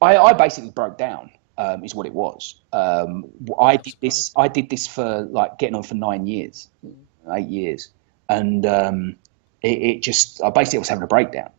I basically broke down, is what it was. I Not did this. surprised. I did this for like getting on for 9 years, Mm. 8 years, and it just I basically was having a breakdown.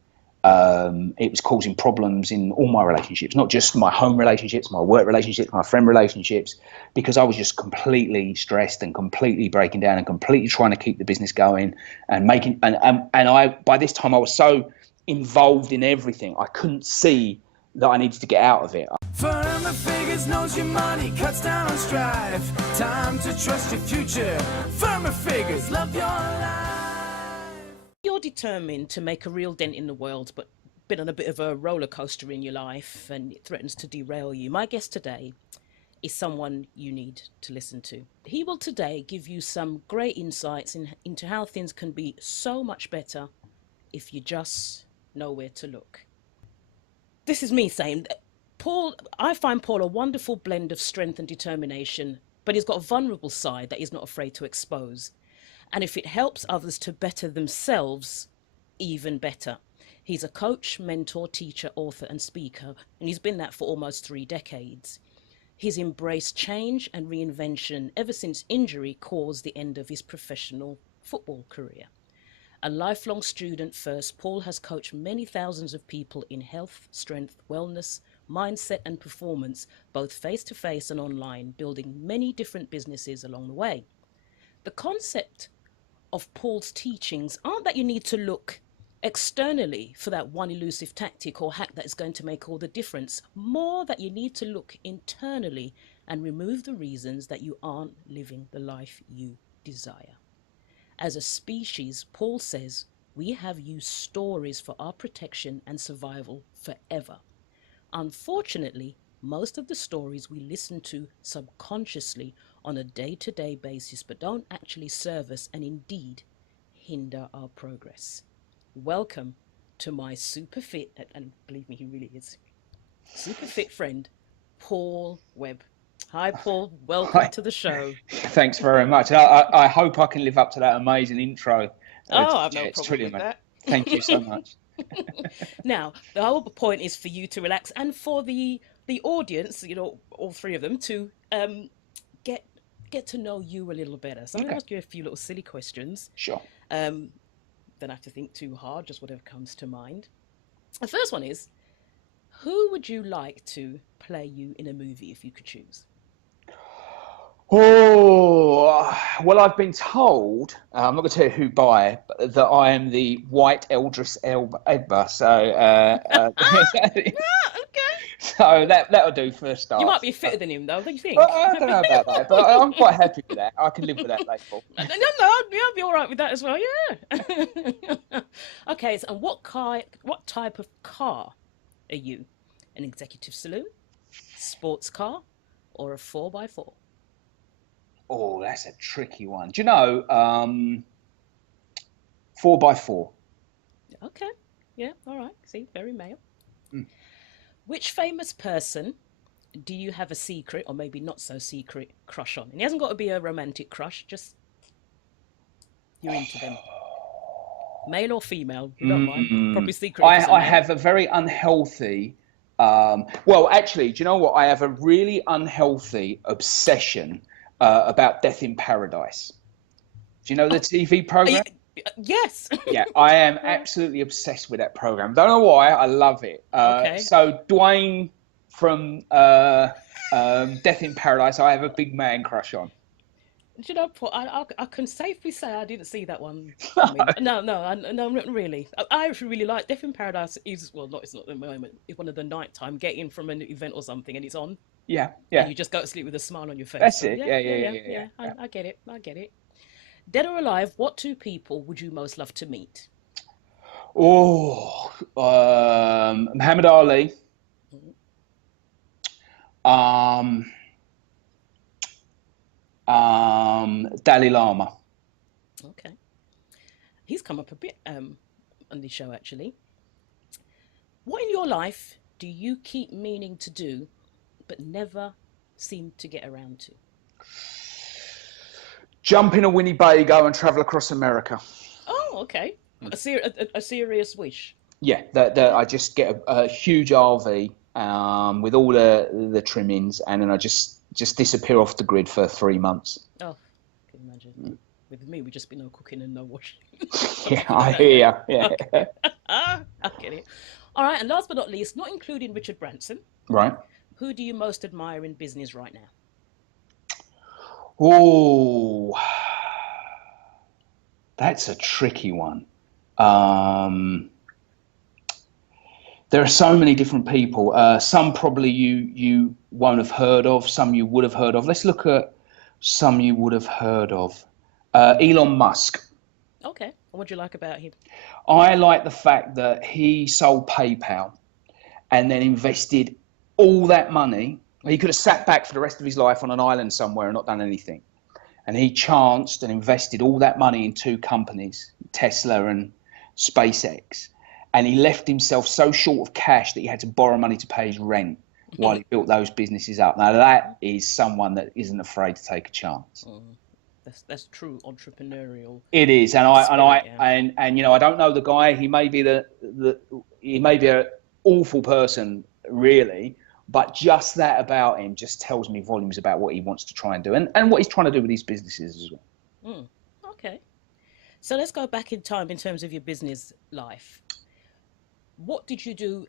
It was causing problems in all my relationships, not just my home relationships, my work relationships, my friend relationships, because I was just completely stressed and completely breaking down and completely trying to keep the business going and making and I by this time I was so involved in everything I couldn't see that I needed to get out of it. Firmer figures knows your money cuts down on strife. Time to trust your future. Firmer figures love your life. You're determined to make a real dent in the world, but been on a bit of a roller coaster in your life and it threatens to derail you. My guest today is someone you need to listen to. He will today give you some great insights into how things can be so much better if you just know where to look. This is me saying that Paul, I find Paul a wonderful blend of strength and determination, but he's got a vulnerable side that he's not afraid to expose. And if it helps others to better themselves, even better. He's a coach, mentor, teacher, author, and speaker, and he's been that for almost 3 decades. He's embraced change and reinvention ever since injury caused the end of his professional football career. A lifelong student first, Paul has coached many thousands of people in health, strength, wellness, mindset, and performance, both face to face and online, building many different businesses along the way. The concept of Paul's teachings aren't that you need to look externally for that one elusive tactic or hack that is going to make all the difference, more that you need to look internally and remove the reasons that you aren't living the life you desire. As a species, Paul says, we have used stories for our protection and survival forever. Unfortunately, most of the stories we listen to subconsciously on a day-to-day basis but don't actually serve us and indeed hinder our progress. Welcome to my super fit, and believe me, he really is, super fit friend, Paul Webb. Hi, Paul. Welcome Hi. to the show. Thanks very much. I hope I can live up to that amazing intro. Oh, I've no It's problem trillion, with mate. that. Thank you so much. Now, the whole point is for you to relax and for the audience, all three of them, to get get to know you a little better. So I'm going to Okay, ask you a few little silly questions. sure. Um, don't have to think too hard, just whatever comes to mind. The first one is, who would you like to play you in a movie if you could choose? Oh, well, I've been told, I'm not going to tell you who by, but that I am the white Eldris Elba. So, Okay. so that'll do for a You start. might be fitter than him, though, don't you I think? I don't know about that, but I'm quite happy with that. I can live with that label. No, no, yeah, I'll be all right with that as well. Yeah. Okay. So, and what type of car are you? An executive saloon, sports car, or a 4x4? Oh, that's a tricky one. Do you know, 4x4? Okay. Yeah. All right. See, very male. Mm. Which famous person do you have a secret, or maybe not so secret, crush on? And it hasn't got to be a romantic crush. Just you're into them, male or female. You don't mind. Mm. Probably secret if it's a I male. have a very unhealthy, well, actually, do you know what? I have a really unhealthy obsession about Death in Paradise. Do you know the Oh, TV yeah, program? yes. Yeah, I am absolutely obsessed with that program. Don't know why, I love it. Okay. So Dwayne from Death in Paradise, I have a big man crush on. Do you know, Paul, I can safely say I didn't see that one coming. No, no, no, not really. I actually really like Death in Paradise. Is well, not it's not the moment. It's one of the nighttime getting from an event or something, and it's on, Yeah, and yeah, you just go to sleep with a smile on your face. that's So it. yeah, Yeah, yeah, yeah, yeah, yeah, yeah, yeah. yeah. I get it. I get it. Dead or alive, what two people would you most love to meet? Oh, Muhammad Ali, Mhm. um, Dalai Lama. Okay, he's come up a bit on the show actually. What in your life do you keep meaning to do but never seem to get around to? Jump in a Winnebago and travel across America. Oh, okay. A serious wish. Yeah, that Yeah. I just get a huge RV with all the trimmings, and then I just disappear off the grid for 3 months. Oh, I can imagine. With me, we just be no cooking and no washing. Yeah, I hear you. Yeah. Okay. I get it. All right, and last but not least, not including Richard Branson, Right. who do you most admire in business right now? Oh, that's a tricky one. There are so many different people. Some probably you won't have heard of, some you would have heard of. Let's look at some you would have heard of. Elon Musk. Okay. What do you like about him? I like the fact that he sold PayPal and then invested all that money. He could have sat back for the rest of his life on an island somewhere and not done anything. And he chanced and invested all that money in 2 companies, Tesla and SpaceX. And he left himself so short of cash that he had to borrow money to pay his rent while he built those businesses up. Now, that is someone that isn't afraid to take a chance. That's true entrepreneurial. It is, and you know, I don't know the guy. He may be he may be an awful person, really, but just that about him just tells me volumes about what he wants to try and do, and what he's trying to do with these businesses as well. Okay, so let's go back in time in terms of your business life. What did you do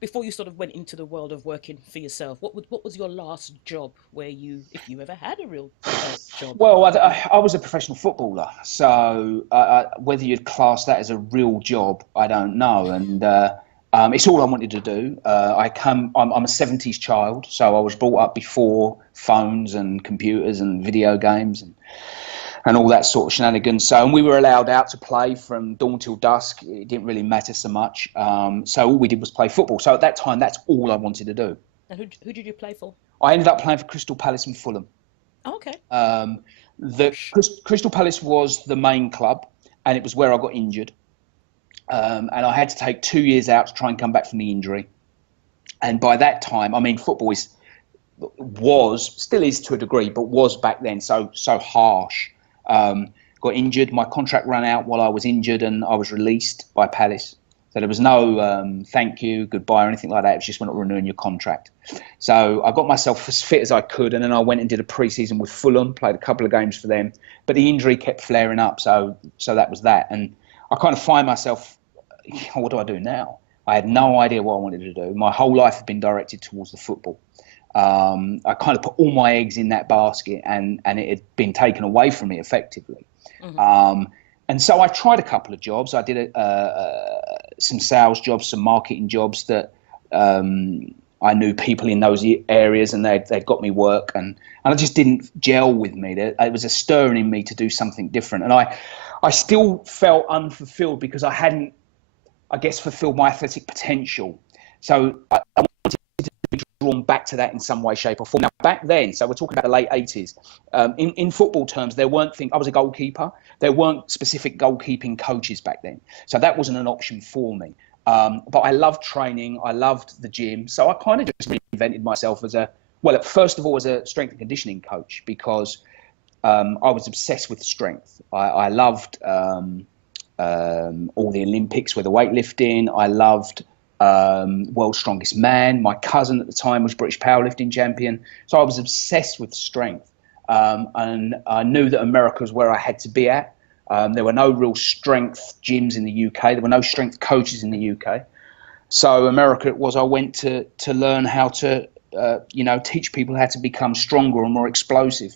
before you sort of went into the world of working for yourself? What was your last job where if you ever had a real job? Well, I was a professional footballer, so whether you'd class that as a real job, I don't know. And it's all I wanted to do. I'm a 70s child, so I was brought up before phones and computers and video games and all that sort of shenanigans. So, and we were allowed out to play from dawn till dusk. It didn't really matter so much. So all we did was play football. So at that time, that's all I wanted to do. And who did you play for? I ended up playing for Crystal Palace and Fulham. Oh, okay. Crystal Palace was the main club, and it was where I got injured. And I had to take 2 years out to try and come back from the injury. And by that time, I mean, football still is to a degree, but was back then so harsh. Got injured. My contract ran out while I was injured, and I was released by Palace. So there was no thank you, goodbye, or anything like that. It was just, we're not renewing your contract. So I got myself as fit as I could, and then I went and did a pre-season with Fulham, played a couple of games for them. But the injury kept flaring up, so that was that. And I kind of find myself, what do I do now? I had no idea what I wanted to do. My whole life had been directed towards the football. I kind of put all my eggs in that basket, and it had been taken away from me effectively. And so I tried a couple of jobs. I did some sales jobs, some marketing jobs that I knew people in those areas, and they'd got me work, and I just didn't gel with me. It was a stirring in me to do something different, and I still felt unfulfilled because I hadn't, I guess, fulfilled my athletic potential. So I wanted to be drawn back to that in some way, shape or form. Now, back then, so we're talking about the late 80s, in football terms, I was a goalkeeper. There weren't specific goalkeeping coaches back then. So that wasn't an option for me. But I loved training. I loved the gym. So I kind of just reinvented myself first of all, as a strength and conditioning coach, because I was obsessed with strength. I loved all the Olympics with the weightlifting. I loved World's Strongest Man. My cousin at the time was British powerlifting champion. So I was obsessed with strength. And I knew that America was where I had to be at. There were no real strength gyms in the UK. There were no strength coaches in the UK. So America it was. I went to learn how to, teach people how to become stronger and more explosive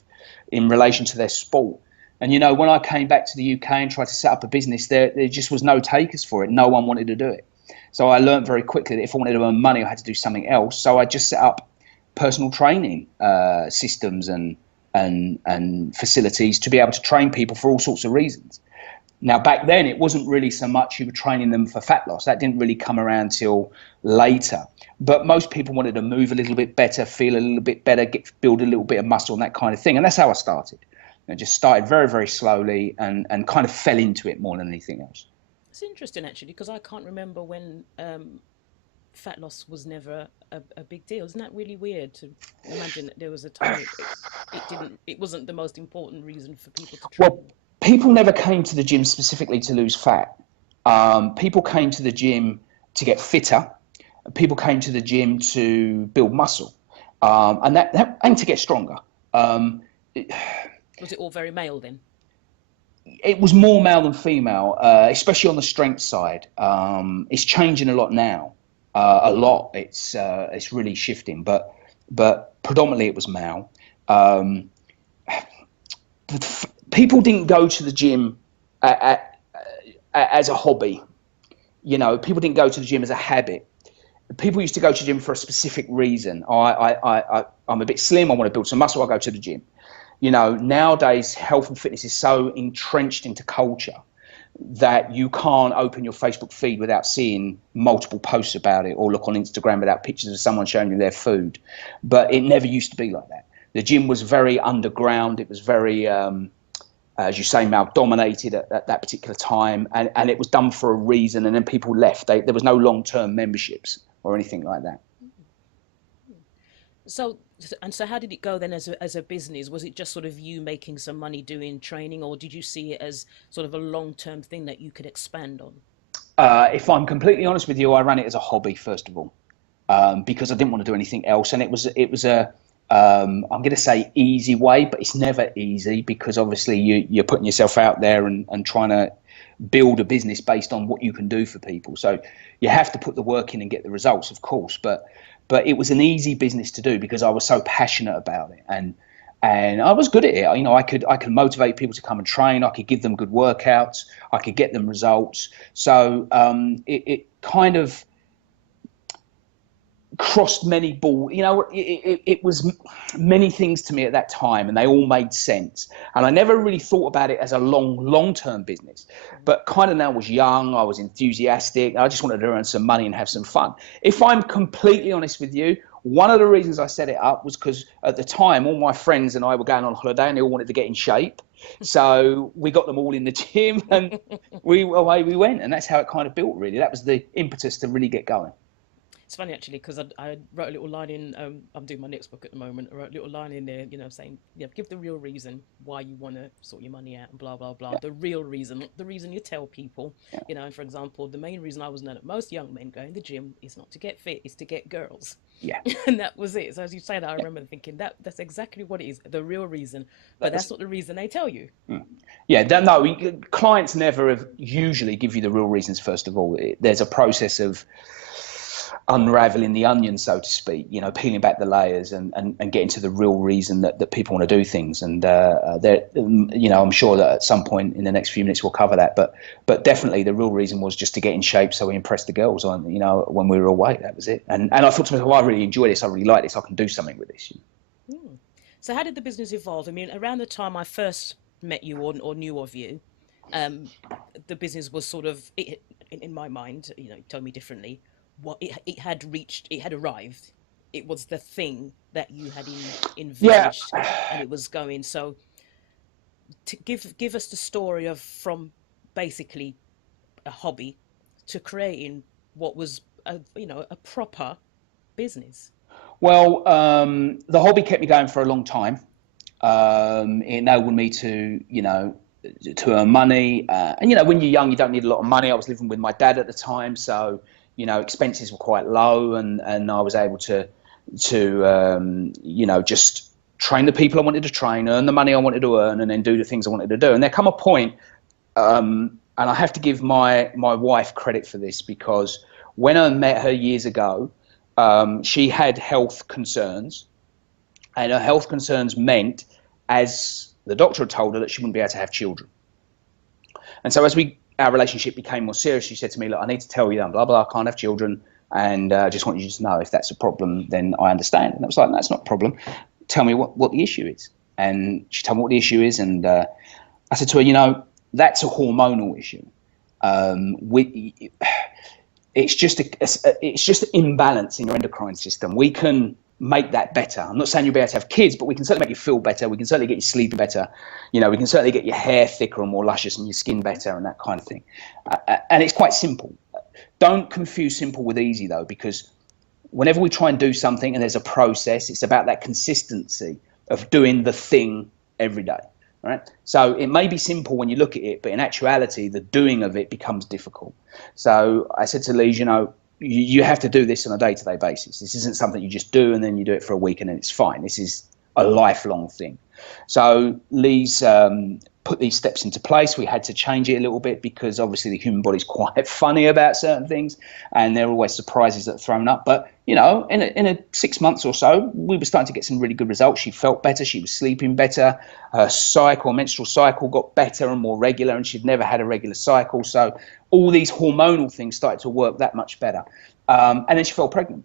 in relation to their sport. And, when I came back to the UK and tried to set up a business, there just was no takers for it. No one wanted to do it. So I learned very quickly that if I wanted to earn money, I had to do something else. So I just set up personal training systems and facilities to be able to train people for all sorts of reasons. Now, back then, it wasn't really so much you were training them for fat loss. That didn't really come around till later. But most people wanted to move a little bit better, feel a little bit better, build a little bit of muscle and that kind of thing. And that's how I started. I just started very, very slowly and kind of fell into it more than anything else. It's interesting, actually, because I can't remember when fat loss was never a big deal. Isn't that really weird to imagine that there was a time it wasn't the most important reason for people to train? Well, people never came to the gym specifically to lose fat. People came to the gym to get fitter. people came to the gym to build muscle, and to get stronger. Was it all very male then? It was more male than female, especially on the strength side. It's changing a lot now, a lot. It's really shifting, but predominantly it was male. People didn't go to the gym as a hobby. People didn't go to the gym as a habit. People used to go to the gym for a specific reason. I'm a bit slim, I want to build some muscle, I go to the gym. Nowadays health and fitness is so entrenched into culture that you can't open your Facebook feed without seeing multiple posts about it, or look on Instagram without pictures of someone showing you their food. But it never used to be like that. The gym was very underground. It was very, as you say, male dominated at that particular time, and it was done for a reason, and then people left. There was no long-term memberships or anything like that. So how did it go then as a business? Was it just sort of you making some money doing training, or did you see it as sort of a long-term thing that you could expand on? If I'm completely honest with you, I ran it as a hobby, first of all, because I didn't want to do anything else. And it was a, I'm going to say easy way, but it's never easy, because obviously you're putting yourself out there and trying to build a business based on what you can do for people. So you have to put the work in and get the results, of course, but it was an easy business to do because I was so passionate about it, and I was good at it. I could motivate people to come and train. I could give them good workouts. I could get them results. So it kind of crossed many balls. It was many things to me at that time, and they all made sense. And I never really thought about it as a long-term business. But kind of now I was young, I was enthusiastic, I just wanted to earn some money and have some fun. If I'm completely honest with you, one of the reasons I set it up was because at the time, all my friends and I were going on holiday and they all wanted to get in shape. So we got them all in the gym and away we went. And that's how it kind of built, really. That was the impetus to really get going. It's funny actually, because I wrote a little line in, I'm doing my next book at the moment, I wrote a little line in there, saying, give the real reason why you want to sort your money out and blah, blah, blah. Yeah. The real reason, not the reason you tell people. Yeah. For example, the main reason I was known at most young men going to the gym is not to get fit, it's to get girls. Yeah. And that was it. So as you say that, I remember thinking that's exactly what it is, the real reason. But that's not the reason they tell you. Yeah, no, clients never usually give you the real reasons, first of all. There's a process of unraveling the onion, so to speak, peeling back the layers and getting to the real reason that people want to do things. And I'm sure that at some point in the next few minutes we'll cover that. But definitely the real reason was just to get in shape so we impressed the girls on, when we were away. That was it. And I thought to myself, I really enjoy this. I really like this. I can do something with this. So how did the business evolve? I mean, around the time I first met you or knew of you, the business was sort of, in my mind, tell me differently, it had arrived. It was the thing that you had envisaged, and it was going. So to give us the story of from basically a hobby to creating what was a proper business. Well, the hobby kept me going for a long time. It enabled me to earn money, and when you're young you don't need a lot of money. I was living with my dad at the time, so expenses were quite low, and I was able to just train the people I wanted to train, earn the money I wanted to earn, and then do the things I wanted to do. And there come a point, and I have to give my wife credit for this, because when I met her years ago, she had health concerns, and her health concerns meant, as the doctor had told her, that she wouldn't be able to have children. And so as our relationship became more serious, she said to me, look, I need to tell you that, blah, blah, I can't have children, and I just want you to know if that's a problem, then I understand. And I was like, that's not a problem. Tell me what the issue is. And she told me what the issue is, and I said to her, that's a hormonal issue. It's just an imbalance in your endocrine system. We can make that better. I'm not saying you'll be able to have kids, but we can certainly make you feel better. We can certainly get you sleeping better. We can certainly get your hair thicker and more luscious and your skin better and that kind of thing. And it's quite simple. Don't confuse simple with easy, though, because whenever we try and do something and there's a process, it's about that consistency of doing the thing every day. Right? So it may be simple when you look at it, but in actuality, the doing of it becomes difficult. So I said to Lee, you have to do this on a day-to-day basis. This isn't something you just do and then you do it for a week and then it's fine. This is a lifelong thing. So Lee's put these steps into place. We had to change it a little bit because obviously the human body's quite funny about certain things, and there are always surprises that are thrown up. But, you know, in a 6 months or so, we were starting to get some really good results. She felt better. She was sleeping better. Her menstrual cycle got better and more regular, and she'd never had a regular cycle. So all these hormonal things started to work that much better. And then she fell pregnant.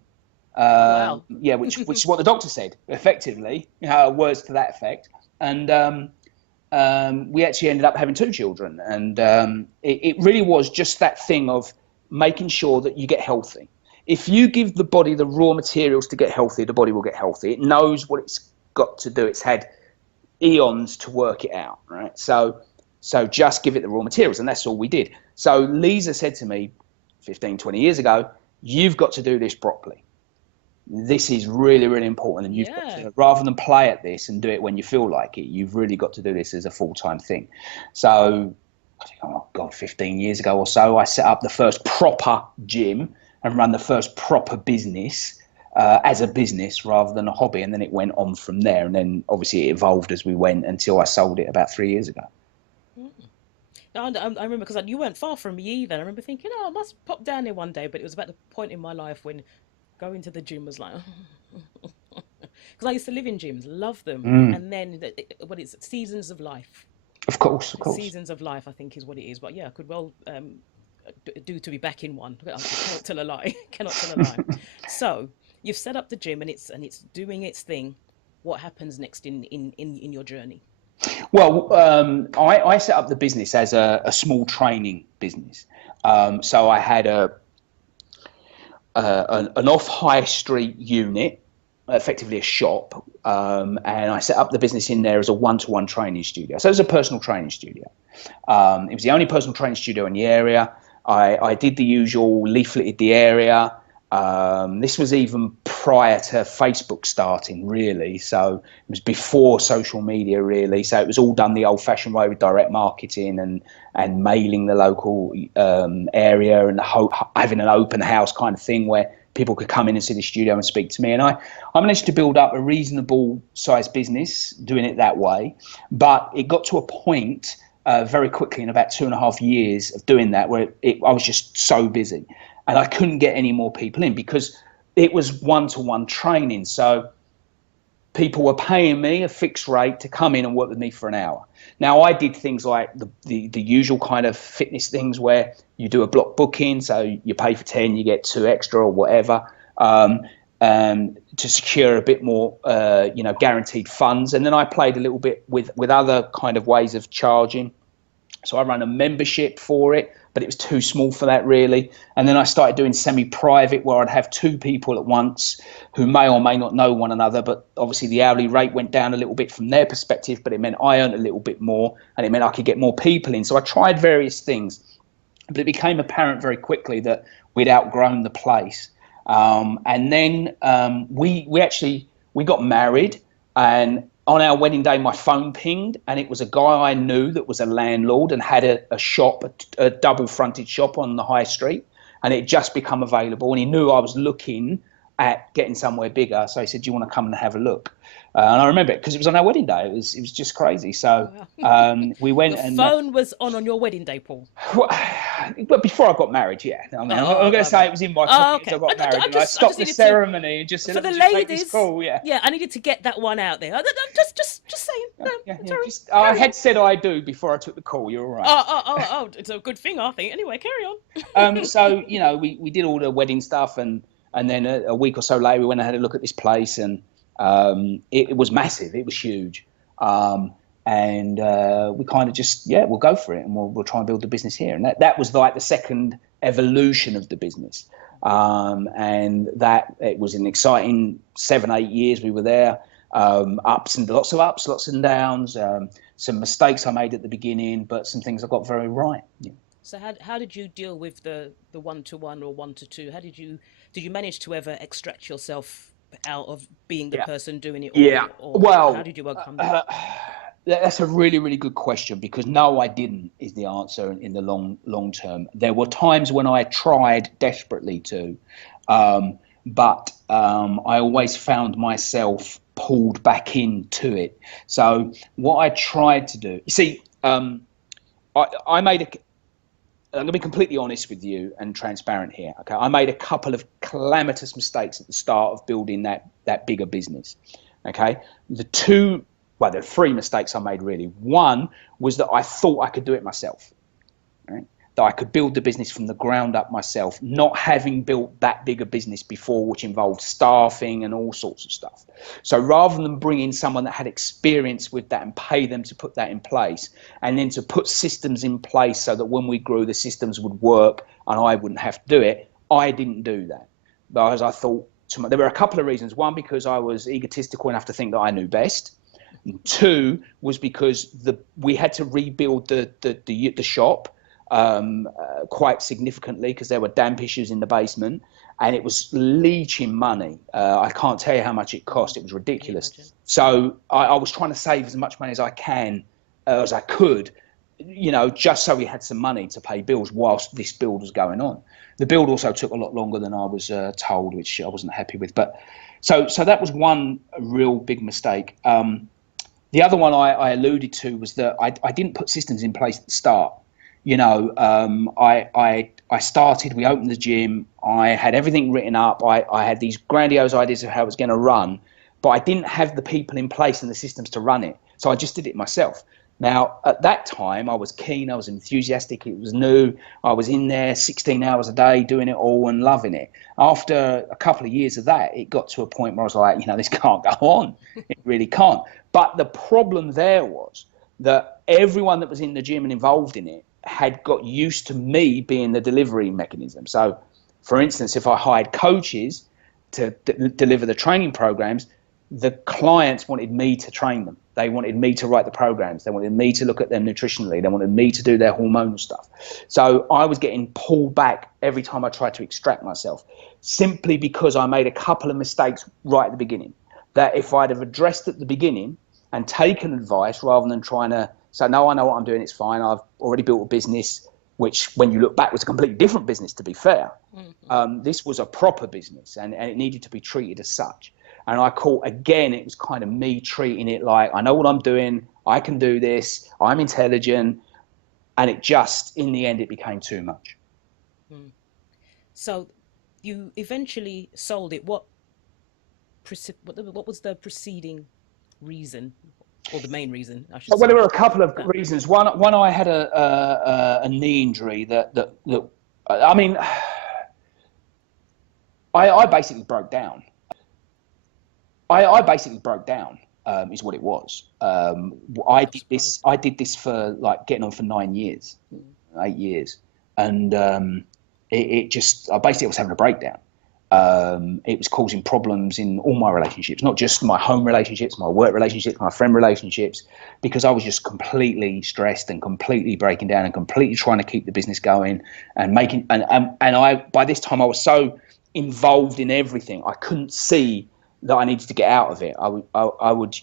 Wow. Yeah, which is what the doctor said, effectively, words to that effect. And we actually ended up having 2 children. And it really was just that thing of making sure that you get healthy. If you give the body the raw materials to get healthy, the body will get healthy. It knows what it's got to do. It's had eons to work it out, right? So just give it the raw materials, and that's all we did. So Lisa said to me 15, 20 years ago, you've got to do this properly. This is really, really important, and you've got to, rather than play at this and do it when you feel like it, you've really got to do this as a full-time thing. So, I think, oh God, 15 years ago or so, I set up the first proper gym and run the first proper business as a business rather than a hobby, and then it went on from there, and then obviously it evolved as we went until I sold it about 3 years ago. I remember, because you weren't far from me either. I remember thinking, I must pop down there one day, but it was about the point in my life when going to the gym was like, because I used to live in gyms, love them, and then what is it, seasons of life. Of course. Seasons of life, I think, is what it is. But yeah, I could well do to be back in one. I cannot tell a lie. So you've set up the gym and it's doing its thing. What happens next in your journey? Well, I set up the business as a small training business. So I had an off high street unit, effectively a shop, and I set up the business in there as a one-to-one training studio. So it was a personal training studio. It was the only personal training studio in the area. I did the usual, leafleted the area. This was even prior to Facebook starting, really. So it was before social media, really. So it was all done the old-fashioned way with direct marketing and mailing the local area and having an open house kind of thing where people could come in and see the studio and speak to me. And I managed to build up a reasonable sized business doing it that way. But it got to a point very quickly in about 2.5 years of doing that where I was just so busy. And I couldn't get any more people in because it was one-to-one training. So people were paying me a fixed rate to come in and work with me for an hour. Now, I did things like the usual kind of fitness things where you do a block booking. So you pay for 10, you get 2 extra or whatever, to secure a bit more, guaranteed funds. And then I played a little bit with other kind of ways of charging. So I ran a membership for it, but it was too small for that really. And then I started doing semi-private where I'd have 2 people at once who may or may not know one another, but obviously the hourly rate went down a little bit from their perspective, but it meant I earned a little bit more and it meant I could get more people in. So I tried various things, but it became apparent very quickly that we'd outgrown the place. And then we got married, and on our wedding day, my phone pinged, and it was a guy I knew that was a landlord and had a shop, a double-fronted shop on the high street, and it had just become available. And he knew I was looking at getting somewhere bigger, so he said, "Do you want to come and have a look?" And I remember it because it was on our wedding day. It was just crazy. So we went. The phone was on your wedding day, Paul. Well, before I got married, yeah. I mean, I'm going to say it was in my 20s. I got married, and I stopped the ceremony and just said, for the ladies, ladies, take this call. Yeah, I needed to get that one out there. Just saying. I had said I do before I took the call. You're all right. Oh, it's a good thing, I think. Anyway, carry on. So we did all the wedding stuff, and then a week or so later, we went and had a look at this place, and it was massive. It was huge. And we kind of just, we'll go for it, and we'll try and build the business here. And that was like the second evolution of the business. And that it was an exciting 7-8 years we were there. Lots and downs, some mistakes I made at the beginning, but some things I got very right. Yeah. So how did you deal with the 1-to-1 or 1-to-2? How did you manage to ever extract yourself out of being the person doing it? Or how did you overcome that? That's a really, really good question, because no, I didn't is the answer in the long term. There were times when I tried desperately to, but I always found myself pulled back into it. So what I tried to do, you see, I made a. I'm going to be completely honest with you and transparent here. Okay, I made a couple of calamitous mistakes at the start of building that bigger business. Okay, there are three mistakes I made really. One was that I thought I could do it myself, right? That I could build the business from the ground up myself, not having built that bigger business before, which involved staffing and all sorts of stuff. So rather than bring in someone that had experience with that and pay them to put that in place, and then to put systems in place so that when we grew, the systems would work and I wouldn't have to do it, I didn't do that. Because I thought, there were a couple of reasons. One, because I was egotistical enough to think that I knew best. And two was because we had to rebuild the shop quite significantly, because there were damp issues in the basement, and it was leeching money. I can't tell you how much it cost. It was ridiculous. So I was trying to save as much money as I could, just so we had some money to pay bills whilst this build was going on. The build also took a lot longer than I was told, which I wasn't happy with. But so that was one real big mistake. The other one I alluded to was that I didn't put systems in place at the start. I started, we opened the gym, I had everything written up, I had these grandiose ideas of how it was going to run, but I didn't have the people in place and the systems to run it. So I just did it myself. Now, at that time, I was keen, I was enthusiastic, it was new, I was in there 16 hours a day doing it all and loving it. After a couple of years of that, it got to a point where I was like, this can't go on. It really can't. But the problem there was that everyone that was in the gym and involved in it had got used to me being the delivery mechanism. So, for instance, if I hired coaches to deliver the training programs, the clients wanted me to train them. They wanted me to write the programs. They wanted me to look at them nutritionally. They wanted me to do their hormonal stuff. So I was getting pulled back every time I tried to extract myself, simply because I made a couple of mistakes right at the beginning, that if I'd have addressed at the beginning and taken advice rather than trying to say, no, I know what I'm doing, it's fine, I've already built a business, which when you look back was a completely different business, to be fair. This was a proper business, and it needed to be treated as such. And I caught, again, it was kind of me treating it like, I know what I'm doing, I can do this, I'm intelligent, and it just, in the end, it became too much. So you eventually sold it. What was the preceding reason, or the main reason, I should say? Well, there were a couple of reasons. One, I had a knee injury that I mean, I basically broke down. I basically broke down, is what it was. I did this for like getting on for 9 years, 8 years, and I basically was having a breakdown. It was causing problems in all my relationships, not just my home relationships, my work relationships, my friend relationships, because I was just completely stressed and completely breaking down and completely trying to keep the business going and making. And I, by this time, I was so involved in everything, I couldn't see that I needed to get out of it. I would,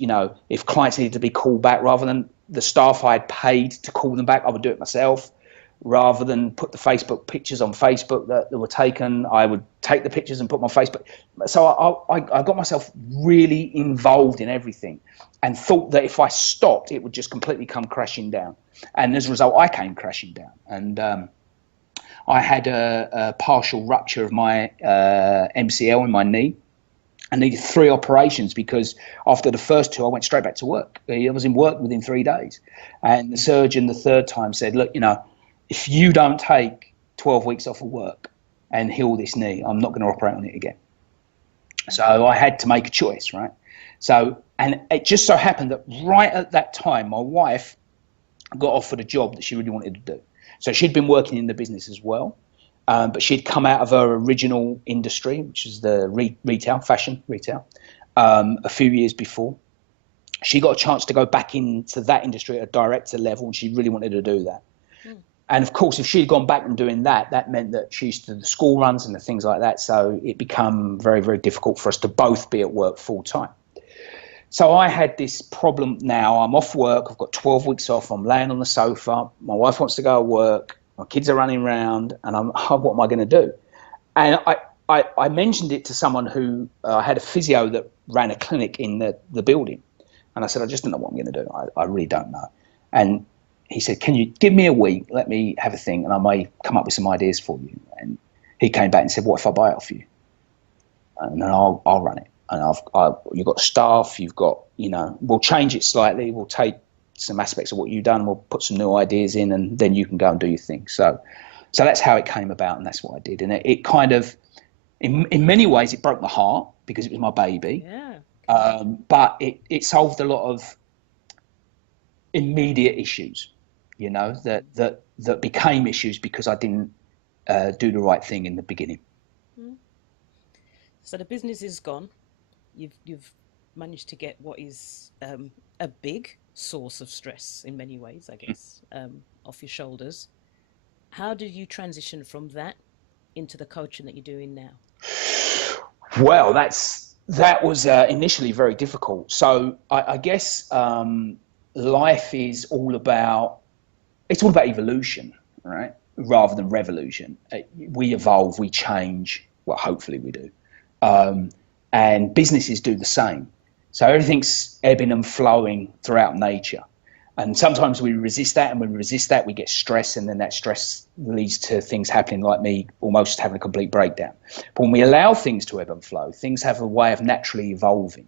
if clients needed to be called back, rather than the staff I had paid to call them back, I would do it myself. Rather than put the Facebook pictures on Facebook that were taken, I would take the pictures and put them on Facebook. So I got myself really involved in everything, and thought that if I stopped, it would just completely come crashing down. And as a result, I came crashing down. And I had a partial rupture of my MCL in my knee. I needed 3 operations, because after the first 2, I went straight back to work. I was in work within 3 days. And the surgeon the third time said, look, if you don't take 12 weeks off of work and heal this knee, I'm not going to operate on it again. So I had to make a choice, right? So, and it just so happened that right at that time, my wife got offered a job that she really wanted to do. So she'd been working in the business as well, but she'd come out of her original industry, which is the fashion retail, a few years before. She got a chance to go back into that industry at a director level, and she really wanted to do that. And of course, if she'd gone back and doing that, that meant that she used to do the school runs and the things like that. So it became very, very difficult for us to both be at work full time. So I had this problem now. I'm off work. I've got 12 weeks off. I'm laying on the sofa. My wife wants to go to work. My kids are running around, and what am I going to do? And I mentioned it to someone who had a physio that ran a clinic in the building. And I said, I just don't know what I'm going to do. I really don't know. And he said, can you give me a week? Let me have a think, and I may come up with some ideas for you. And he came back and said, what if I buy it off you? And then I'll run it. And you've got staff, you've got, we'll change it slightly. We'll take some aspects of what you've done. We'll put some new ideas in, and then you can go and do your thing. So that's how it came about, and that's what I did. And it kind of, in many ways, it broke my heart because it was my baby. Yeah. But it solved a lot of immediate issues, that became issues because I didn't do the right thing in the beginning. So the business is gone. You've managed to get what is a big source of stress in many ways, I guess, off your shoulders. How did you transition from that into the coaching that you're doing now? Well, that was initially very difficult. So I guess life is all about evolution, right? Rather than revolution. We evolve, we change. Well, hopefully we do. And businesses do the same. So everything's ebbing and flowing throughout nature. And sometimes we resist that, and when we resist that, we get stress, and then that stress leads to things happening like me almost having a complete breakdown. But when we allow things to ebb and flow, things have a way of naturally evolving.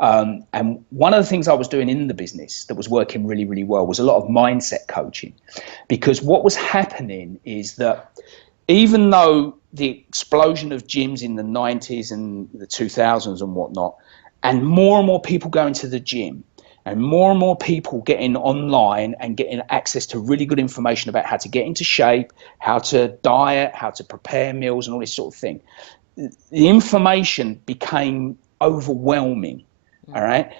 And one of the things I was doing in the business that was working really, really well was a lot of mindset coaching. Because what was happening is that even though the explosion of gyms in the 90s and the 2000s and whatnot, and more people going to the gym, and more people getting online and getting access to really good information about how to get into shape, how to diet, how to prepare meals and all this sort of thing, the information became overwhelming, all right?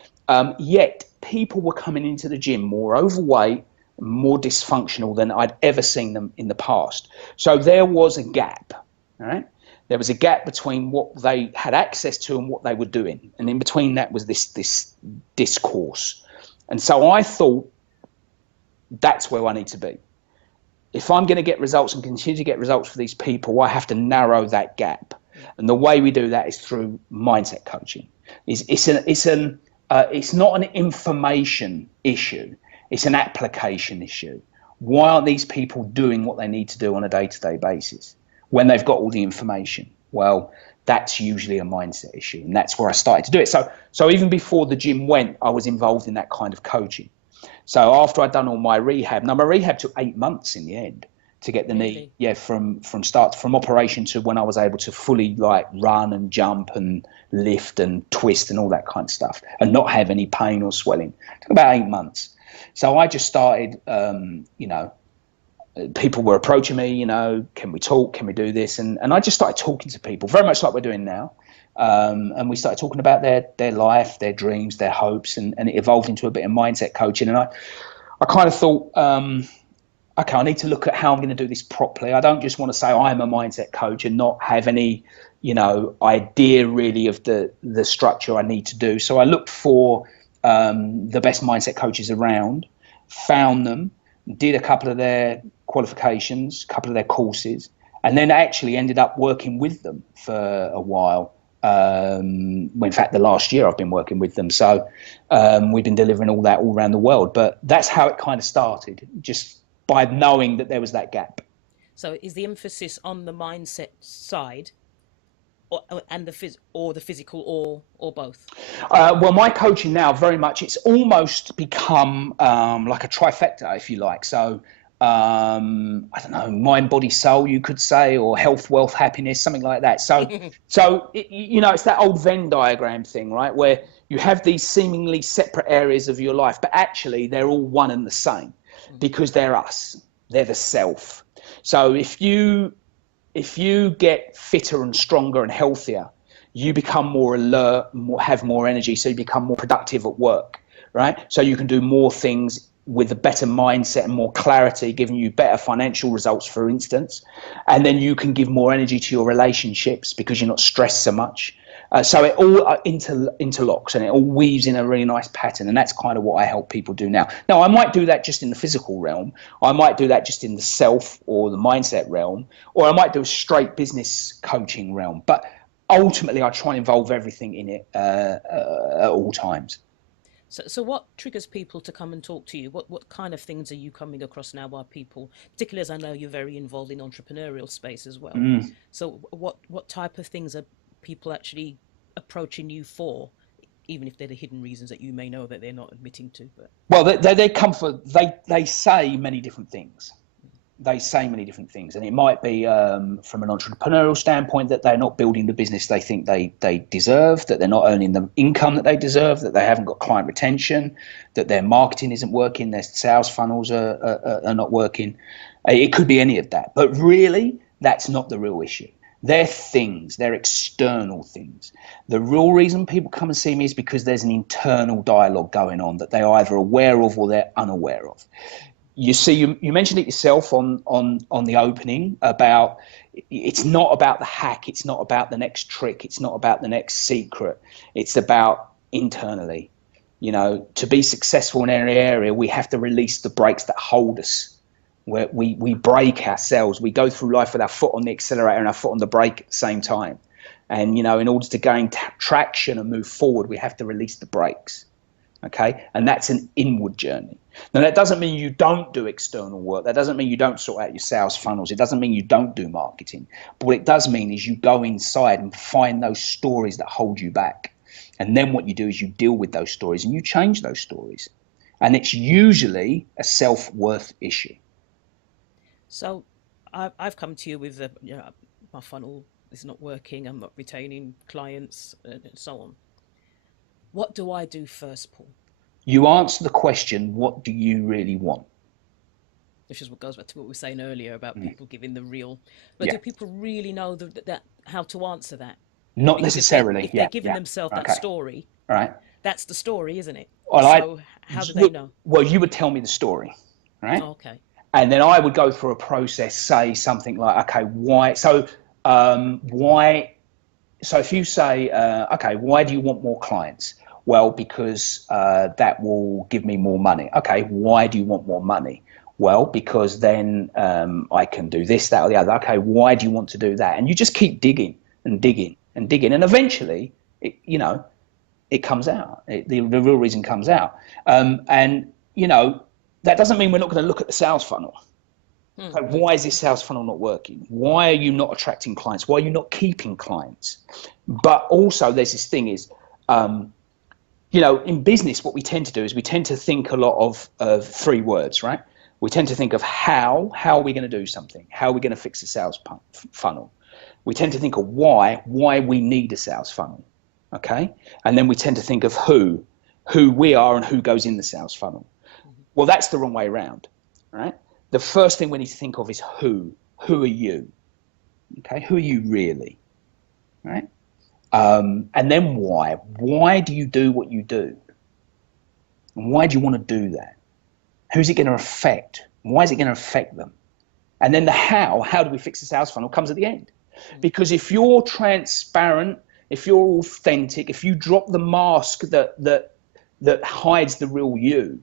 Yet people were coming into the gym more overweight, more dysfunctional than I'd ever seen them in the past. So there was a gap, all right? There was a gap between what they had access to and what they were doing. And in between that was this discourse. And so I thought, that's where I need to be. If I'm going to get results and continue to get results for these people, I have to narrow that gap. And the way we do that is through mindset coaching. It's not an information issue. It's an application issue. Why aren't these people doing what they need to do on a day-to-day basis when they've got all the information? Well, that's usually a mindset issue, and that's where I started to do it. So even before the gym went, I was involved in that kind of coaching. So after I'd done all my rehab, now my rehab took 8 months in the end to get the knee, from operation to when I was able to fully run and jump and lift and twist and all that kind of stuff and not have any pain or swelling. It took about 8 months. So I just started, people were approaching me, can we talk? Can we do this? And I just started talking to people, very much like we're doing now. And we started talking about their life, their dreams, their hopes, and it evolved into a bit of mindset coaching. And I kind of thought, okay, I need to look at how I'm going to do this properly. I don't just want to say I'm a mindset coach and not have any, idea really of the structure I need to do. So I looked for the best mindset coaches around, found them, did a couple of their qualifications, a couple of their courses, and then actually ended up working with them for a while. In fact, the last year I've been working with them. So we've been delivering all that all around the world. But that's how it kind of started, just by knowing that there was that gap. So is the emphasis on the mindset side and the physical, or both? Well, my coaching now, very much, it's almost become like a trifecta, if you like. So I don't know, mind, body, soul, you could say, or health, wealth, happiness, something like that. So it's that old Venn diagram thing, right, where you have these seemingly separate areas of your life, but actually they're all one and the same because they're us, they're the self. So if you get fitter and stronger and healthier, you become more alert, have more energy, so you become more productive at work, right? So you can do more things with a better mindset and more clarity, giving you better financial results, for instance. And then you can give more energy to your relationships because you're not stressed so much. So it all interlocks, and it all weaves in a really nice pattern, and that's kind of what I help people do now. Now, I might do that just in the physical realm, I might do that just in the self or the mindset realm, or I might do a straight business coaching realm, but ultimately I try and involve everything in it at all times. So what triggers people to come and talk to you? What kind of things are you coming across now by people, particularly as I know you're very involved in entrepreneurial space as well. So what type of things are people actually approaching you for, even if they're the hidden reasons that you may know that they're not admitting to? But well, they come for, they say many different things. They say many different things, and it might be from an entrepreneurial standpoint that they're not building the business they think they deserve, that they're not earning the income that they deserve, that they haven't got client retention, that their marketing isn't working, their sales funnels are not working. It could be any of that, but really that's not the real issue. They're things, they're external things. The real reason people come and see me is because there's an internal dialogue going on that they're either aware of or they're unaware of. You see, you mentioned it yourself on the opening about, it's not about the hack, it's not about the next trick, it's not about the next secret, it's about internally. You know, to be successful in any area, we have to release the brakes that hold us. Where we break ourselves, we go through life with our foot on the accelerator and our foot on the brake at the same time. And, you know, in order to gain traction and move forward, we have to release the brakes. Okay, and that's an inward journey. Now, that doesn't mean you don't do external work. That doesn't mean you don't sort out your sales funnels. It doesn't mean you don't do marketing. But what it does mean is you go inside and find those stories that hold you back. And then what you do is you deal with those stories and you change those stories. And it's usually a self-worth issue. so I've come to you with my funnel is not working, I'm not retaining clients, and so on. What do I do first, Paul? You answer the question, what do you really want? Which is what goes back to what we were saying earlier about people giving the real. But do people really know that how to answer that? Not Because necessarily. if they're giving themselves that story, right, that's the story, isn't it? Well, so how do they know? Well, you would tell me the story, right? Okay. And then I would go through a process, say something like, okay, why? So why? So if you say, okay, why do you want more clients? Well, because that will give me more money. Okay, why do you want more money? Well, because then I can do this, that, or the other. Okay, why do you want to do that? And you just keep digging and digging and digging, and eventually, it comes out. The real reason comes out. And that doesn't mean we're not going to look at the sales funnel. So why is this sales funnel not working? Why are you not attracting clients? Why are you not keeping clients? But also, there's this thing is, in business, what we tend to do is we tend to think a lot of three words, right? We tend to think of how are we going to do something? How are we going to fix the sales funnel? We tend to think of why we need a sales funnel, okay? And then we tend to think of who we are and who goes in the sales funnel. Well, that's the wrong way around, right? The first thing we need to think of is who. Who are you? Okay, who are you really, right? And then why? Why do you do what you do? And why do you want to do that? Who's it going to affect? Why is it going to affect them? And then the how do we fix the sales funnel, comes at the end. Because if you're transparent, if you're authentic, if you drop the mask that hides the real you,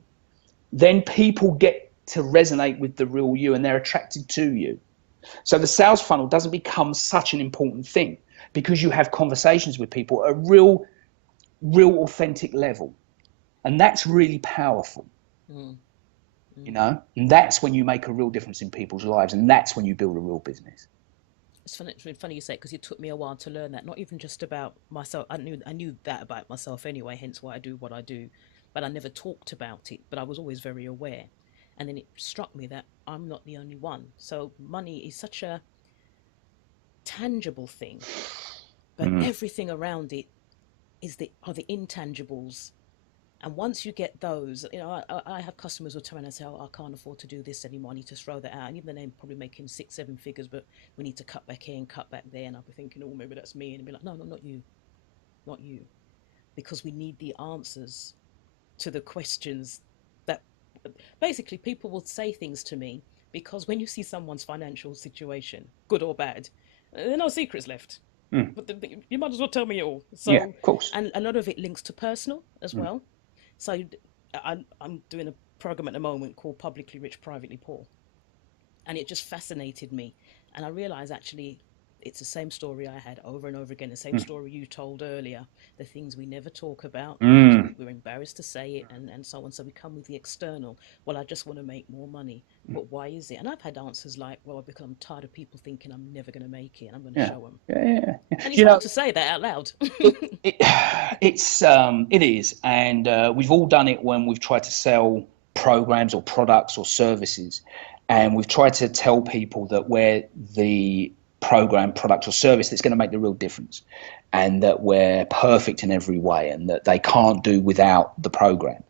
then people get to resonate with the real you and they're attracted to you. So the sales funnel doesn't become such an important thing because you have conversations with people at a real authentic level. And that's really powerful. And that's when you make a real difference in people's lives, and that's when you build a real business. It's funny you say it, because it took me a while to learn that, not even just about myself. I knew that about myself anyway, hence why I do what I do, but I never talked about it, but I was always very aware. And then it struck me that I'm not the only one. So money is such a tangible thing, but everything around it are the intangibles. And once you get those, I have customers who turn around and say, I can't afford to do this anymore, I need to throw that out. And even though they're probably making 6-7 figures, but we need to cut back here and cut back there. And I'll be thinking, oh, maybe that's me. And I'll be like, no, not you. Because we need the answers to the questions that basically people will say things to me, because when you see someone's financial situation, good or bad, there are no secrets left. But you might as well tell me it all. Yeah, So, of course. and a lot of it links to personal as well. So I'm doing a program at the moment called Publicly Rich, Privately Poor. And it just fascinated me. And I realized actually it's the same story I had over and over again, the same story you told earlier, the things we never talk about because we're embarrassed to say it and so on. So we come with the external. Well, I just want to make more money. But why is it? And I've had answers like, well, because I'm tired of people thinking I'm never going to make it and I'm going to show them. Yeah. And it's hard to say that out loud. It is. And we've all done it when we've tried to sell programs or products or services. And we've tried to tell people that we're the program, product or service that's going to make the real difference, and that we're perfect in every way and that they can't do without the program.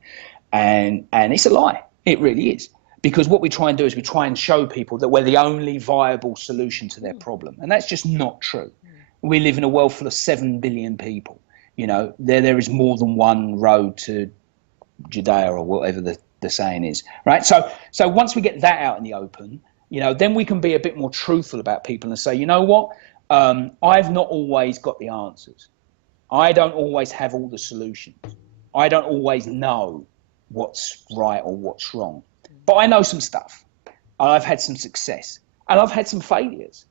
And it's a lie. It really is. Because what we try and do is we try and show people that we're the only viable solution to their problem. And that's just not true. We live in a world full of 7 billion people. You know, there is more than one road to Judea or whatever the saying is, right? So once we get that out in the open, you know, then we can be a bit more truthful about people and say, you know what, I've not always got the answers. I don't always have all the solutions. I don't always know what's right or what's wrong, but I know some stuff. I've had some success and I've had some failures,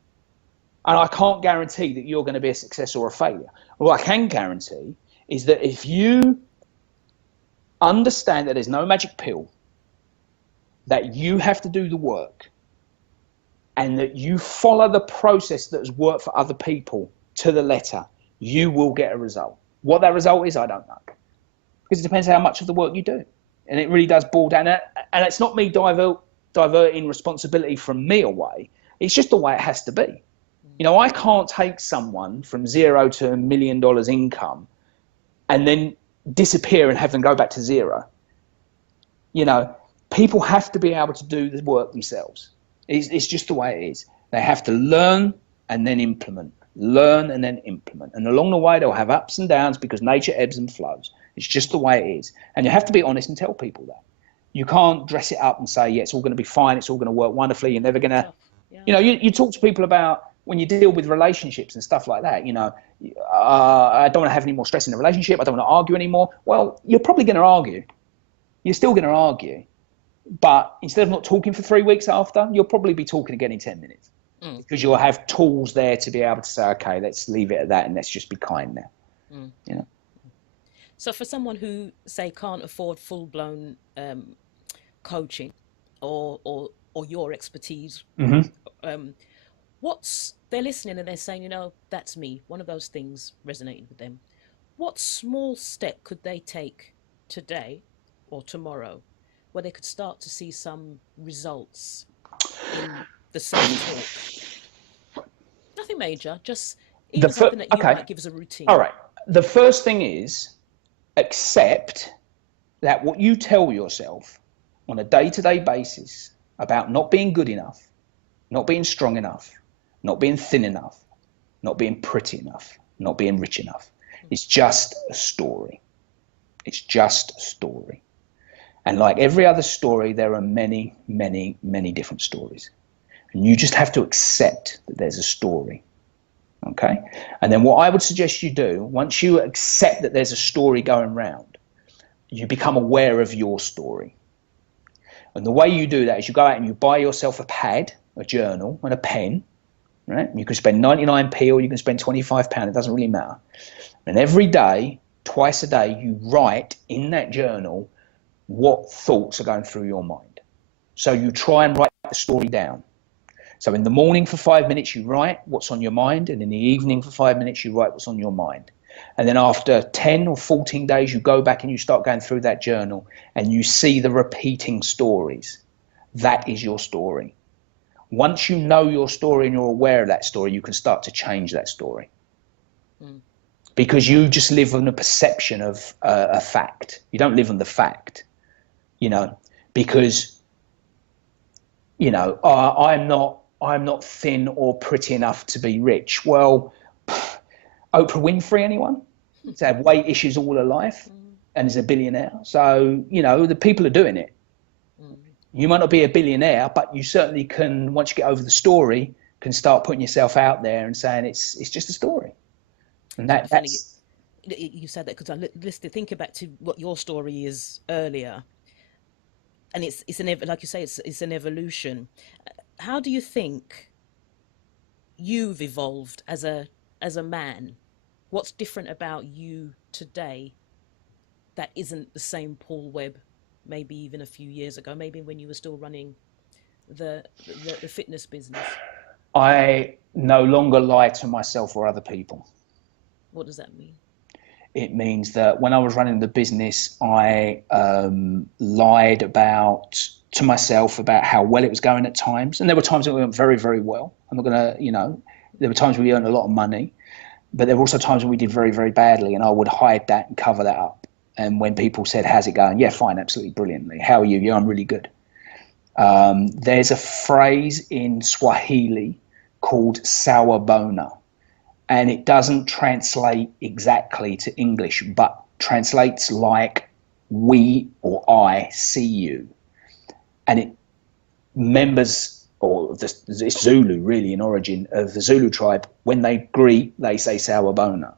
and I can't guarantee that you're going to be a success or a failure. What I can guarantee is that if you understand that there's no magic pill, that you have to do the work, and that you follow the process that has worked for other people to the letter, you will get a result. What that result is, I don't know, because it depends how much of the work you do. And it really does boil down. And it's not me diverting responsibility from me away. It's just the way it has to be. You know, I can't take someone from zero to $1 million income and then disappear and have them go back to zero. You know, people have to be able to do the work themselves. It's just the way it is. They have to learn and then implement, learn and then implement. And along the way, they'll have ups and downs because nature ebbs and flows. It's just the way it is. And you have to be honest and tell people that. You can't dress it up and say, yeah, it's all going to be fine. It's all going to work wonderfully. You're never going to, you know, you talk to people about when you deal with relationships and stuff like that, you know, I don't want to have any more stress in the relationship. I don't want to argue anymore. Well, you're probably going to argue. You're still going to argue. But instead of not talking for 3 weeks after, you'll probably be talking again in 10 minutes because you'll have tools there to be able to say, okay, let's leave it at that and let's just be kind now. You know. So for someone who, say, can't afford full-blown coaching or your expertise, they're listening and they're saying, you know, that's me. One of those things resonated with them. What small step could they take today or tomorrow where they could start to see some results in the self-talk? Nothing major, just even something that you might give as a routine. All right. The first thing is accept that what you tell yourself on a day-to-day basis about not being good enough, not being strong enough, not being thin enough, not being pretty enough, not being rich enough, is just a story. It's just a story. And like every other story, there are many, many, many different stories. And you just have to accept that there's a story. Okay? And then what I would suggest you do, once you accept that there's a story going round, you become aware of your story. And the way you do that is you go out and you buy yourself a pad, a journal, and a pen. Right? You can spend 99p or you can spend £25. It doesn't really matter. And every day, twice a day, you write in that journal what thoughts are going through your mind. So you try and write the story down. So in the morning for 5 minutes, you write what's on your mind. And in the evening for 5 minutes, you write what's on your mind. And then after 10 or 14 days, you go back and you start going through that journal and you see the repeating stories. That is your story. Once you know your story and you're aware of that story, you can start to change that story. Because you just live on a perception of a fact. You don't live on the fact, you know, because, you know, I'm not thin or pretty enough to be rich. Well, Oprah Winfrey, anyone? She's had weight issues all her life and is a billionaire. So, you know, the people are doing it. You might not be a billionaire, but you certainly can, once you get over the story, can start putting yourself out there and saying it's just a story. And that's you said that because I listened, thinking back to what your story is earlier, and it's an like you say, it's an evolution. How do you think you've evolved as a man? What's different about you today that isn't the same Paul Webb maybe even a few years ago, maybe when you were still running the fitness business? I no longer lie to myself or other people. What does that mean? It means that when I was running the business, I lied to myself about how well it was going at times. And there were times that we went very, very well. I'm not going to, there were times we earned a lot of money, but there were also times when we did very, very badly. And I would hide that and cover that up. And when people said, how's it going? Yeah, fine, absolutely brilliantly. How are you? Yeah, I'm really good. There's a phrase in Swahili called sawabona. And it doesn't translate exactly to English, but translates like we or I see you. And it members, or it's Zulu really in origin, of the Zulu tribe, when they greet, they say sawabona.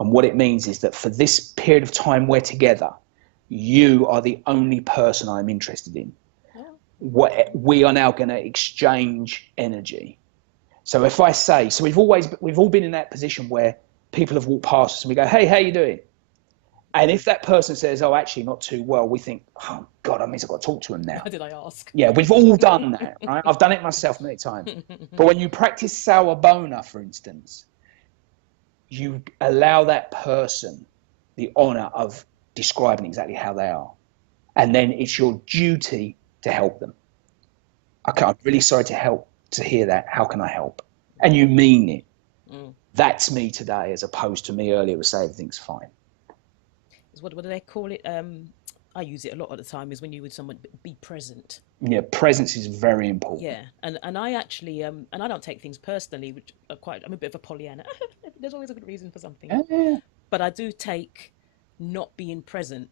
And what it means is that for this period of time we're together, you are the only person I'm interested in. Yeah. We are now going to exchange energy. So if I say, so we've all been in that position where people have walked past us and we go, hey, how you doing? And if that person says, oh, actually not too well, we think, oh God, that means I've got to talk to him now. Why did I ask? Yeah, we've all done that, right? I've done it myself many times. But when you practice sawabona, for instance, you allow that person the honor of describing exactly how they are. And then it's your duty to help them. Okay, I'm really sorry to hear that. How can I help? And you mean it. That's me today, as opposed to me earlier was saying everything's fine. What do they call it? I use it a lot of the time, is when you with someone, be present. Yeah, presence is very important. Yeah, and I actually and I don't take things personally, which I'm a bit of a Pollyanna. There's always a good reason for something. Yeah. But I do take not being present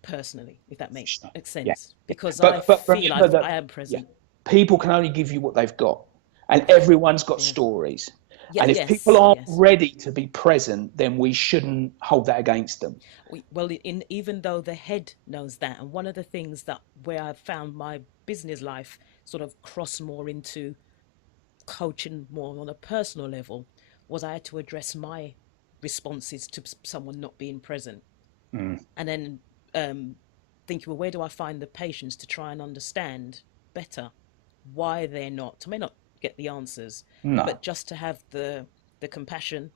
personally, if that makes sense. Yeah. Because I feel I am present. Yeah. People can only give you what they've got, and everyone's got stories. Yeah, and if people aren't ready to be present, then we shouldn't hold that against them. Even though the head knows that, and one of the things that where I found my business life sort of cross more into coaching more on a personal level, was I had to address my responses to someone not being present. And then thinking, well, where do I find the patience to try and understand better why they're not? I may not get the answers, but just to have the compassion,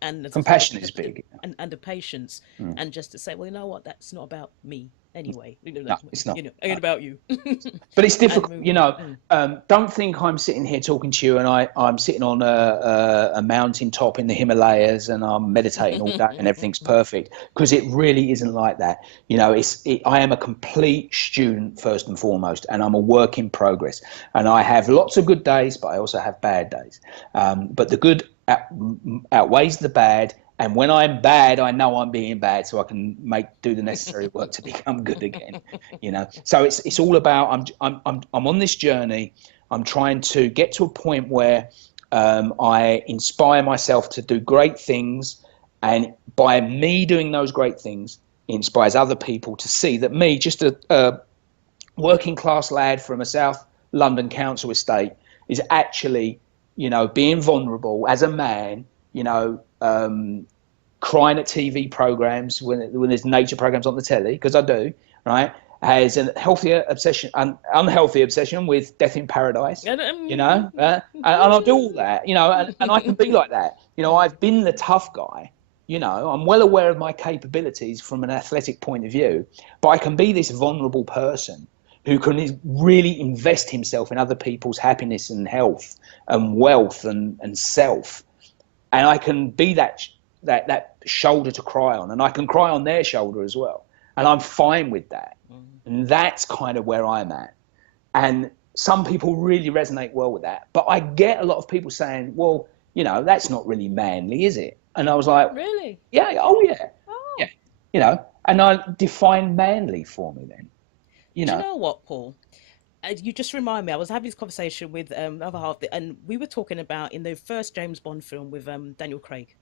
and the compassion is big, and the patience, and just to say, well, you know what, that's not about me anyway. No, it's not. It ain't about you. But it's difficult, don't think I'm sitting here talking to you and I'm sitting on a mountain top in the Himalayas and I'm meditating all day and everything's perfect, because it really isn't like that. I am a complete student first and foremost, and I'm a work in progress, and I have lots of good days, but I also have bad days. But the good outweighs the bad, and when I'm bad, I know I'm being bad, so I can do the necessary work to become good again. So it's all about I'm on this journey. I'm trying to get to a point where I inspire myself to do great things, and by me doing those great things, it inspires other people to see that me, just a working class lad from a South London council estate, is actually being vulnerable as a man, crying at TV programs when there's nature programs on the telly, because I do, right? Has a unhealthy obsession with death in paradise, and I'll do all that, and I can be like that. I've been the tough guy, I'm well aware of my capabilities from an athletic point of view, but I can be this vulnerable person who can really invest himself in other people's happiness and health and wealth and self. And I can be that shoulder to cry on, and I can cry on their shoulder as well. And I'm fine with that. And that's kind of where I'm at. And some people really resonate well with that. But I get a lot of people saying, well, that's not really manly, is it? And I was like, really? Yeah. Oh, yeah. Oh. Yeah. And I define manly for me then. Do you know what, Paul? You just remind me, I was having this conversation with the other half, and we were talking about in the first James Bond film with Daniel Craig,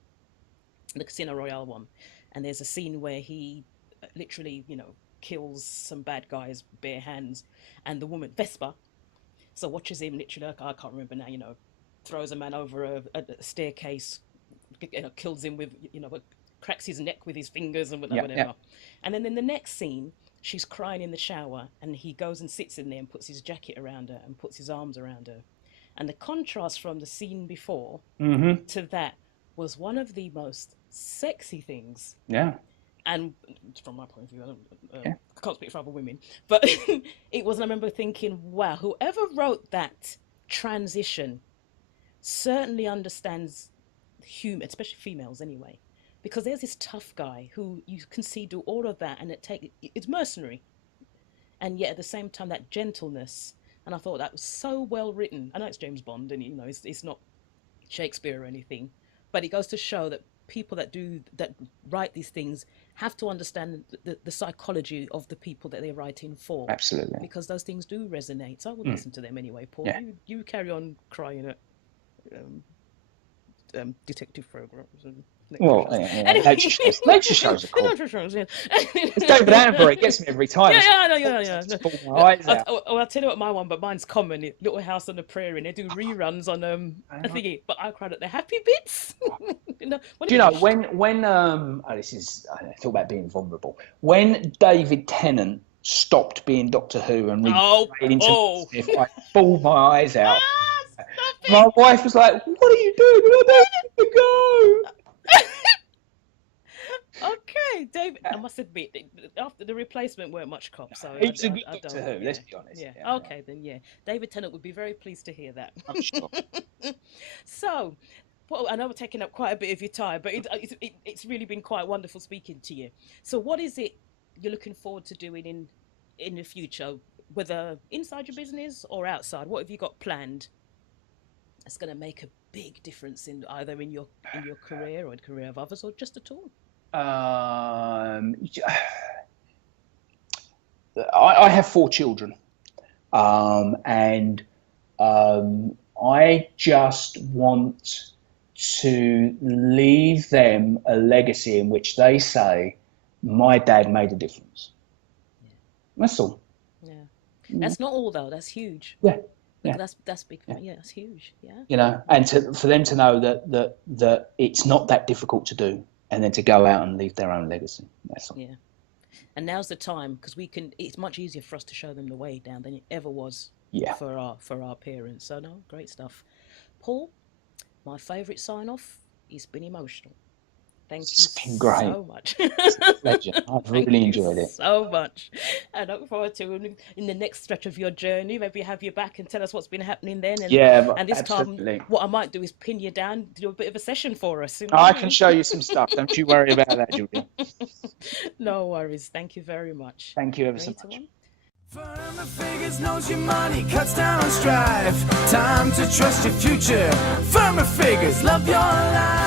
the Casino Royale one, and there's a scene where he literally, kills some bad guys bare hands, and the woman Vesper, so watches him literally, I can't remember now, throws a man over a staircase, kills him with, cracks his neck with his fingers and whatever. Yeah. And then in the next scene, she's crying in the shower, and he goes and sits in there and puts his jacket around her and puts his arms around her. And the contrast from the scene before to that was one of the most sexy things. Yeah. And from my point of view, I can't speak for other women, but it was, I remember thinking, wow, whoever wrote that transition certainly understands human, especially females anyway. Because there's this tough guy who you can see do all of that, and it's mercenary. And yet at the same time, that gentleness. And I thought that was so well written. I know it's James Bond, and it's not Shakespeare or anything, but it goes to show that people that write these things have to understand the psychology of the people that they're writing for. Absolutely. Because those things do resonate. So I would listen to them anyway, Paul. Yeah. You carry on crying at detective programs and nature shows are cool. It's David Attenborough. It gets me every time. I know. Yeah. My eyes out. I'll tell you what my one, but mine's common. Little House on the Prairie, and they do reruns on a thingy. But I cried at the happy bits. Do you know when this is, I talk about being vulnerable. When David Tennant stopped being Doctor Who and into Smith, I bawled my eyes out. My wife was like, "What are you doing? I don't need to go." Okay, David. I must admit, after the replacement weren't much cop, so He's a good Doctor Who. Let's be honest. Yeah. Okay, then yeah, David Tennant would be very pleased to hear that. I'm sure. So, well, I know we're taking up quite a bit of your time, but it's really been quite wonderful speaking to you. So, what is it you're looking forward to doing in the future, whether inside your business or outside? What have you got planned that's going to make a big difference in either in your career or in the career of others, or just at all? I have 4 children, and I just want to leave them a legacy in which they say, my dad made a difference. Yeah. That's all. Yeah. That's not all, though. That's huge. Yeah. Yeah. That's big. Yeah, that's huge. Yeah. And for them to know that it's not that difficult to do, and then to go out and leave their own legacy. That's all. Yeah. And now's the time, because it's much easier for us to show them the way down than it ever was for our parents. So no, great stuff. Paul, my favourite sign off is been emotional. Thank you so much. It's a pleasure. I've really enjoyed it so much. I look forward to in the next stretch of your journey, maybe have you back and tell us what's been happening then. And this absolutely. time, what I might do is pin you down, do a bit of a session for us. I can show you some stuff. Don't you worry about that, Julia. No worries. Thank you very much. Thank you ever so much. Firmer figures knows your money, cuts down on strife. Time to trust your future. Firmer figures, love your life.